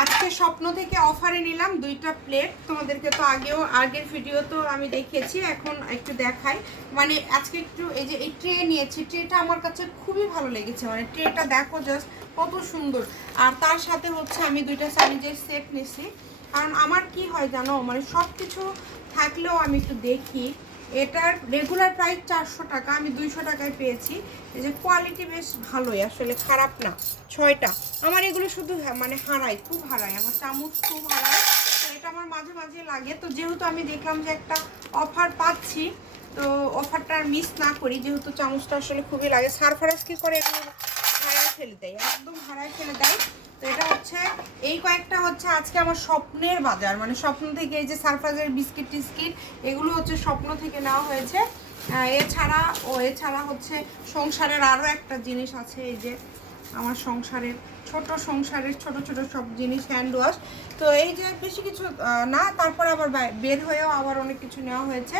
আজকে স্বপ্ন থেকে অফারে নিলাম 2টা প্লেট। তোমাদেরকে তো আগের ভিডিও তো আমি দেখিয়েছি, এখন একটু দেখাই। মানে আজকে একটু এই যে এই ট্রে নিয়েছি, ট্রেটা আমার কাছে খুবই ভালো লেগেছে। মানে ট্রেটা দেখো জাস্ট কত সুন্দর। আর তার সাথে হচ্ছে আমি 2টা স্যান্ডউইচের সেট নিছি। কারণ আমার কি হয় জানো, মানে সব কিছু থাকলেও আমি একটু দেখি। এটার রেগুলার প্রাইস 400 টাকা, আমি 200 টাকায় পেয়েছি। এই যে কোয়ালিটি বেশ ভালোই, আসলে খারাপ না। 6টা আমার এগুলো শুধু মানে হারায়, খুব হারায়, আমার চামচ খুব হারায়। তো এটা আমার মাঝে মাঝে লাগে। তো যেহেতু আমি দেখলাম যে একটা অফার পাচ্ছি, তো অফারটা আর মিস না করি, যেহেতু চামচটা আসলে খুবই লাগে। সারফারাজ কি করে এগুলো হারায় ফেলে দেয়, একদম হারায় ফেলে দেয়। তো এটা হচ্ছে এই কয়েকটা হচ্ছে আজকে আমার স্বপ্নের বাজার। মানে স্বপ্ন থেকে এই যে সারফারাজের বিস্কিট টিস্কিট এগুলো হচ্ছে স্বপ্ন থেকে নেওয়া হয়েছে। এছাড়া হচ্ছে সংসারের আরও একটা জিনিস আছে, এই যে আমার সংসারের ছোট সব জিনিস, হ্যান্ড ওয়াশ। তো এই যে বেশি কিছু না, তারপর আবার বের হয়েও আবার অনেক কিছু নেওয়া হয়েছে।